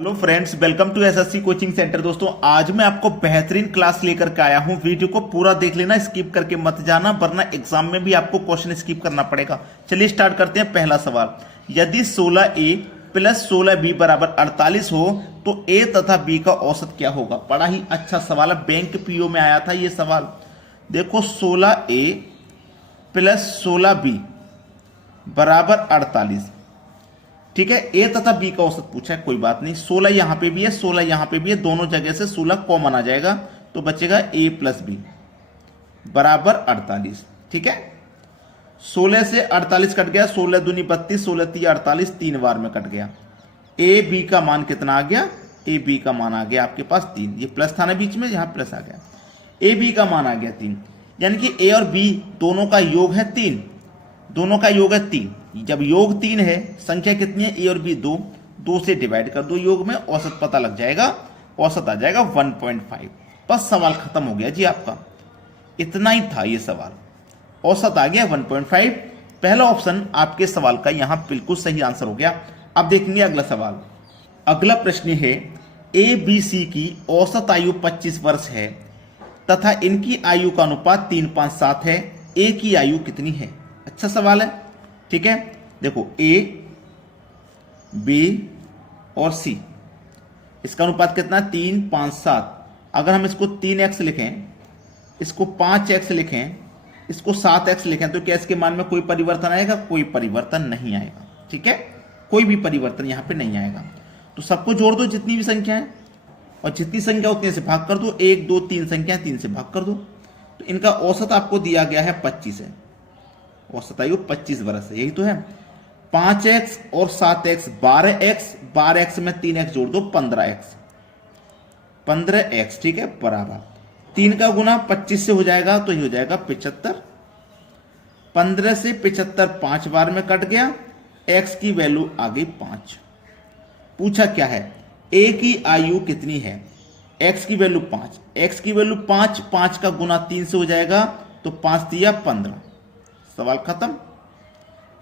Hello friends, welcome to SSC coaching centre. दोस्तों, आज मैं आपको बेहतरीन क्लास लेकर के आया हूं। वीडियो को पूरा देख लेना, स्किप करके मत जाना, वरना एग्जाम में भी आपको क्वेश्चन स्किप करना पड़ेगा। चलिए स्टार्ट करते हैं। पहला सवाल, यदि 16a प्लस 16b बराबर 48 हो तो a तथा b का औसत क्या होगा। बड़ा ही अच्छा सवाल है, बैंक पीओ में आया था ये सवाल। देखो, 16a प्लस 16b बराबर 48, ठीक है। ए तथा बी का औसत पूछा है, कोई बात नहीं। 16 यहां पे भी है, 16 यहां पे भी है, दोनों जगह से 16 कॉमन आ जाएगा तो बचेगा ए प्लस बी बराबर 48, ठीक है। 16 से 48 कट गया, 16 दूनी 32, 16 तीन 48, 3 बार में कट गया। ए बी का मान कितना आ गया, ए बी का मान आ गया आपके पास 3। ये प्लस था ना बीच में, यहां प्लस आ गया। ए बी का मान आ गया 3, यानी कि ए और बी दोनों का योग है 3, दोनों का योग है 3। जब योग 3 है, संख्या कितनी है, ए और बी 2, 2 से डिवाइड कर दो योग में, औसत पता लग जाएगा। औसत आ जाएगा 1.5। बस सवाल खत्म हो गया जी आपका, इतना ही था ये सवाल। औसत आ गया 1.5। पहला ऑप्शन आपके सवाल का यहां बिल्कुल सही आंसर हो गया। अब देखेंगे अगला सवाल। अगला प्रश्न है, ए बी सी की औसत आयु 25 वर्ष है तथा इनकी आयु का अनुपात 3:5:7 है। ए की आयु कितनी है। अच्छा सवाल है, ठीक है। देखो, ए बी और सी, इसका अनुपात कितना, 3:5:7। अगर हम इसको 3x लिखें, इसको 5x लिखें, इसको 7x लिखें, तो क्या इसके मान में कोई परिवर्तन आएगा? कोई परिवर्तन नहीं आएगा, ठीक है। कोई भी परिवर्तन यहां पे नहीं आएगा। तो सबको जोड़ दो, जितनी भी संख्या है, और जितनी संख्या उतने से भाग कर दो। 1 2 3 संख्या, 3 से भाग कर दो। तो इनका औसत आपको दिया गया है 25 है। औसत आयु 25 वर्ष है, यही तो है। 5x और 7x 12x, 12x में 3x जोड़ दो, 15x, 15x, ठीक है, बराबर 3 का गुना 25 से हो जाएगा तो ये हो जाएगा 75। 15 से 75 5 बार में कट गया, x की वैल्यू आ गई 5। पूछा क्या है, a की आयु कितनी है। x की वैल्यू 5, x की वैल्यू 5, 5 का गुना 3 से हो जाएगा तो 5 दिया 15। सवाल खत्म।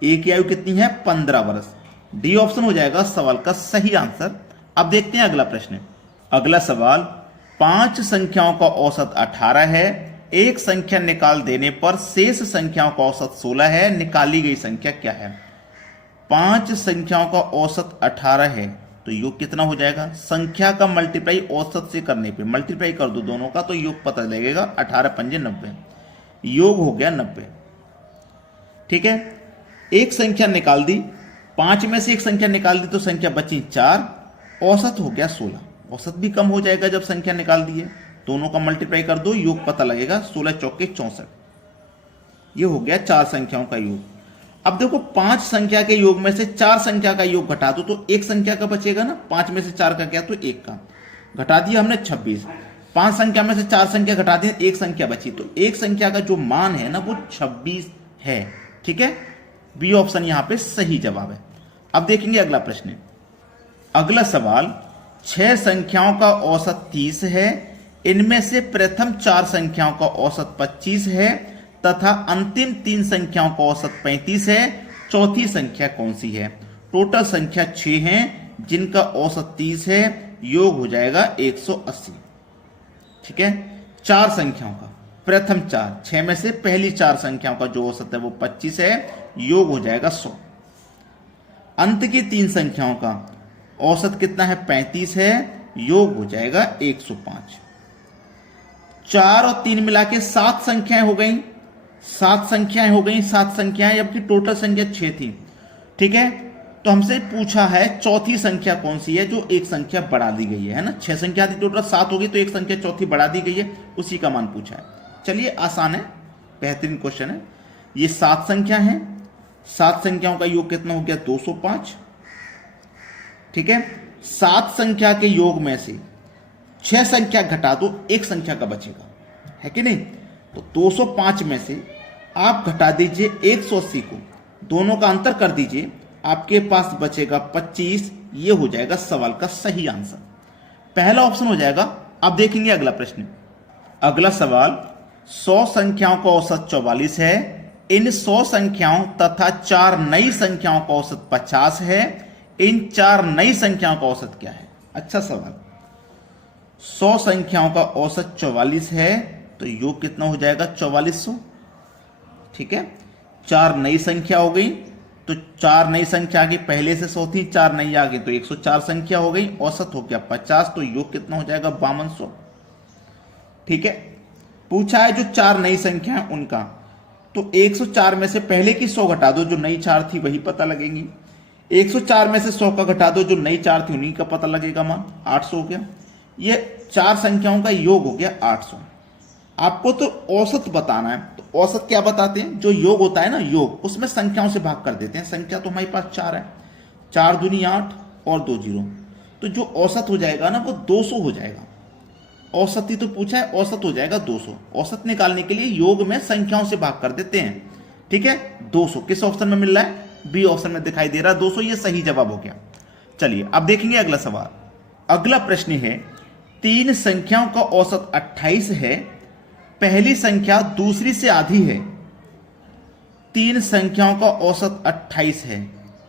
ए की आयु कितनी है, 15 वर्ष। डी ऑप्शन हो जाएगा सवाल का सही आंसर। अब देखते हैं अगला प्रश्न। अगला सवाल, 5 संख्याओं का औसत 18 है। एक संख्या निकाल देने पर शेष संख्याओं का औसत 16 है। निकाली गई संख्या क्या है। 5 संख्याओं का औसत 18 है तो योग कितना हो जाएगा। संख्या का मल्टीप्लाई औसत से करने पे, मल्टीप्लाई कर दो दोनों का तो योग पता लगेगा। 18 पंजे 90, योग हो गया 90, ठीक है। एक संख्या निकाल दी, 5 में से एक संख्या निकाल दी तो संख्या बची 4, औसत हो गया 16। औसत भी कम हो जाएगा जब संख्या निकाल दी है। दोनों का मल्टीप्लाई कर दो, योग पता लगेगा। 16 चौके 64, ये हो गया 4 संख्याओं का योग। अब देखो, 5 संख्या के योग में से 4 संख्या का योग घटा दो तो एक संख्या का बचेगा ना। 5 में से 4 का क्या, तो 1 का घटा दिया हमने 26। 5 संख्या में से 4 संख्या घटा दी, एक संख्या बची, तो एक संख्या का जो मान है ना वो 26 है, ठीक है। बी ऑप्शन यहां पे सही जवाब है। अब देखेंगे अगला प्रश्न। अगला सवाल, 6 संख्याओं का औसत 30 है। इनमें से प्रथम 4 संख्याओं का औसत 25 है तथा अंतिम 3 संख्याओं का औसत 35 है। चौथी संख्या कौन सी है। टोटल संख्या 6 है जिनका औसत 30 है। योग हो जाएगा 180, ठीक है। 4 संख्याओं का प्रथम 4, 6 में से पहली 4 संख्याओं का जो औसत है वो 25 है। योग हो जाएगा 100। अंत की 3 संख्याओं का औसत कितना है, 35 है। योग हो जाएगा 105। 4 और 3 मिला के 7 संख्याएं हो गई, 7 संख्याएं हो गई, 7 संख्याएं, जबकि टोटल संख्या 6 थी, ठीक है। तो हमसे पूछा है चौथी संख्या कौन सी है जो एक संख्या बढ़ा दी गई है ना। 6 संख्या थी, टोटल 7 हो गई, तो एक संख्या चौथी बढ़ा दी गई है, उसी का मान पूछा है। चलिए, आसान है, बेहतरीन क्वेश्चन है। ये 7 संख्या है, 7 संख्याओं का योग कितना हो गया, 205, ठीक है। 7 संख्या के योग में से 6 संख्या घटा दो, एक संख्या का बचेगा, है कि नहीं। तो 205 में से आप घटा दीजिए 180 को, दोनों का अंतर कर दीजिए, आपके पास बचेगा 25। ये हो जाएगा सवाल का सही आंसर। पहला ऑप्शन हो जाएगा। अब देखेंगे अगला प्रश्न। अगला सवाल, 100 संख्याओं का औसत 44 है। इन 100 संख्याओं तथा 4 नई संख्याओं का औसत 50 है। इन 4 नई संख्याओं का औसत क्या है। अच्छा सवाल। 100 संख्याओं का औसत 44 है तो योग कितना हो जाएगा 4400। ठीक है, 4 नई संख्या हो गई तो 4 नई संख्या आ गई, पहले से 100 थी, 4 नई आ गई तो 104 संख्या हो गई, औसत हो गया 50, तो योग कितना हो जाएगा 5200। ठीक है, पूछा है जो 4 नई संख्या है उनका, तो 104 में से पहले की 100 घटा दो, जो नई 4 थी वही पता लगेंगी। 104 में से 100 का घटा दो, जो नई 4 थी उन्हीं का पता लगेगा मान, 800 हो गया। ये 4 संख्याओं का योग हो गया 800। आपको तो औसत बताना है, तो औसत क्या बताते हैं, जो योग होता है ना योग, उसमें संख्याओं से भाग कर देते हैं। संख्या तो हमारे पास 4 है, 4 दूनी 8 और 2 जीरो, तो जो औसत हो जाएगा ना वो 200 हो जाएगा। औसत ही तो पूछा है, औसत हो जाएगा 200। औसत निकालने के लिए योग में संख्याओं से भाग कर देते हैं। ठीक है, 200 किस ऑप्शन में मिल रहा है, बी ऑप्शन में दिखाई दे रहा है 200, ये सही जवाब हो गया। चलिए अब देखेंगे अगला सवाल। अगला प्रश्न है, 3 संख्याओं का औसत 28 है, पहली संख्या दूसरी से आधी है। 3 संख्याओं का औसत 28 है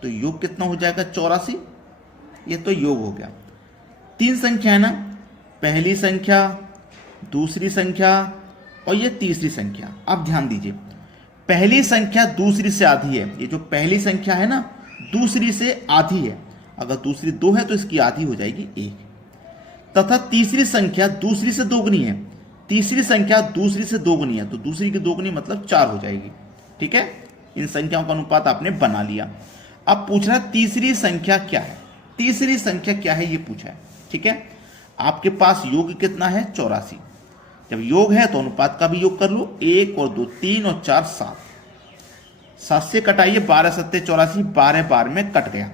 तो योग कितना हो जाएगा 84। ये तो योग हो गया। 3 संख्या है ना, पहली संख्या, दूसरी संख्या और ये तीसरी संख्या। अब ध्यान दीजिए, पहली संख्या दूसरी से आधी है, ये जो पहली संख्या है ना दूसरी से आधी है, अगर दूसरी 2 है तो इसकी आधी हो जाएगी 1, तथा तीसरी संख्या दूसरी से दोगुनी है, तीसरी संख्या दूसरी से दोगुनी है तो दूसरी की दोगुनी मतलब 4 हो जाएगी। ठीक है, इन संख्याओं का अनुपात आपने बना लिया। अब पूछ रहा है तीसरी संख्या क्या है, तीसरी संख्या क्या है ये पूछा है। ठीक है, आपके पास योग कितना है 84, जब योग है तो अनुपात का भी योग कर लो, 1 और 2 3 और 4 7, 7 से कटाइए, 12 सत्ते 84, 12 बार में कट गया।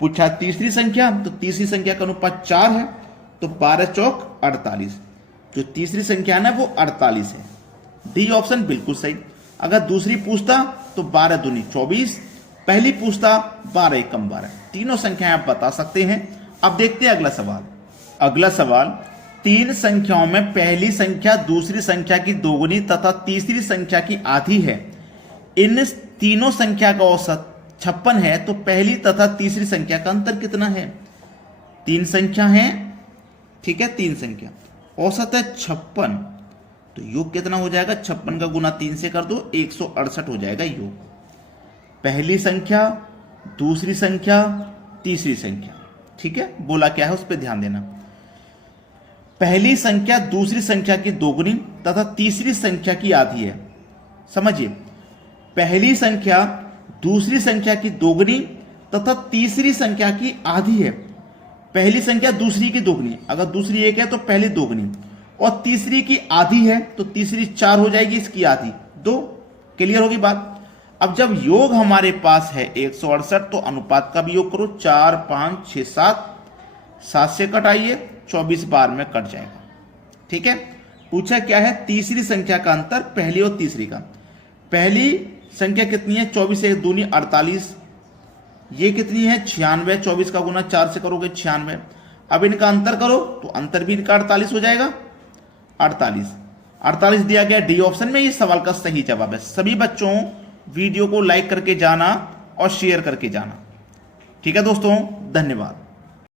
पूछा तीसरी संख्या, तो तीसरी संख्या का अनुपात 4 है तो 12 चौक 48, जो तीसरी संख्या है ना वो 48 है। डी ऑप्शन बिल्कुल सही। अगर दूसरी पूछता तो 12 दूनी 24, पहली पूछता 12 एकम 12, तीनों संख्याएं आप बता सकते हैं। अब देखते हैं अगला सवाल। अगला सवाल, 3 संख्याओं में पहली संख्या दूसरी संख्या की दोगुनी तथा तीसरी संख्या की आधी है। इन तीनों संख्या का औसत 56 है तो पहली तथा तीसरी संख्या का अंतर कितना है। 3 संख्या है, ठीक है, 3 संख्या, औसत है 56, तो योग कितना हो जाएगा 56 का गुना 3 से कर दो, 168 हो जाएगा योग। पहली संख्या, दूसरी संख्या, तीसरी संख्या। ठीक है, बोला क्या है उस पर ध्यान देना। पहली संख्या दूसरी संख्या की दोगुनी तथा तीसरी संख्या की आधी है। समझिए, पहली संख्या दूसरी संख्या की दोगुनी तथा तीसरी संख्या की आधी है। पहली संख्या दूसरी की दोगुनी, अगर दूसरी 1 है तो पहली दोगुनी, और तीसरी की आधी है तो तीसरी 4 हो जाएगी, इसकी आधी 2। क्लियर होगी बात। अब जब योग हमारे पास है 168 तो अनुपात का भी योग करो, 4 5 6 7, 7 से कटाइए, 24 बार में कट जाएगा। ठीक है, पूछा क्या है तीसरी संख्या का अंतर पहली और तीसरी का। पहली संख्या कितनी है 24 1 दूनी 48, ये कितनी है 96, 24 का गुना 4 से करोगे 96। अब इनका अंतर करो तो अंतर भी इनका 48 हो जाएगा, 48 दिया गया डी ऑप्शन में। ये सवाल का सही जवाब है। सभी बच्चों वीडियो को लाइक करके जाना और शेयर करके जाना। ठीक है दोस्तों, धन्यवाद।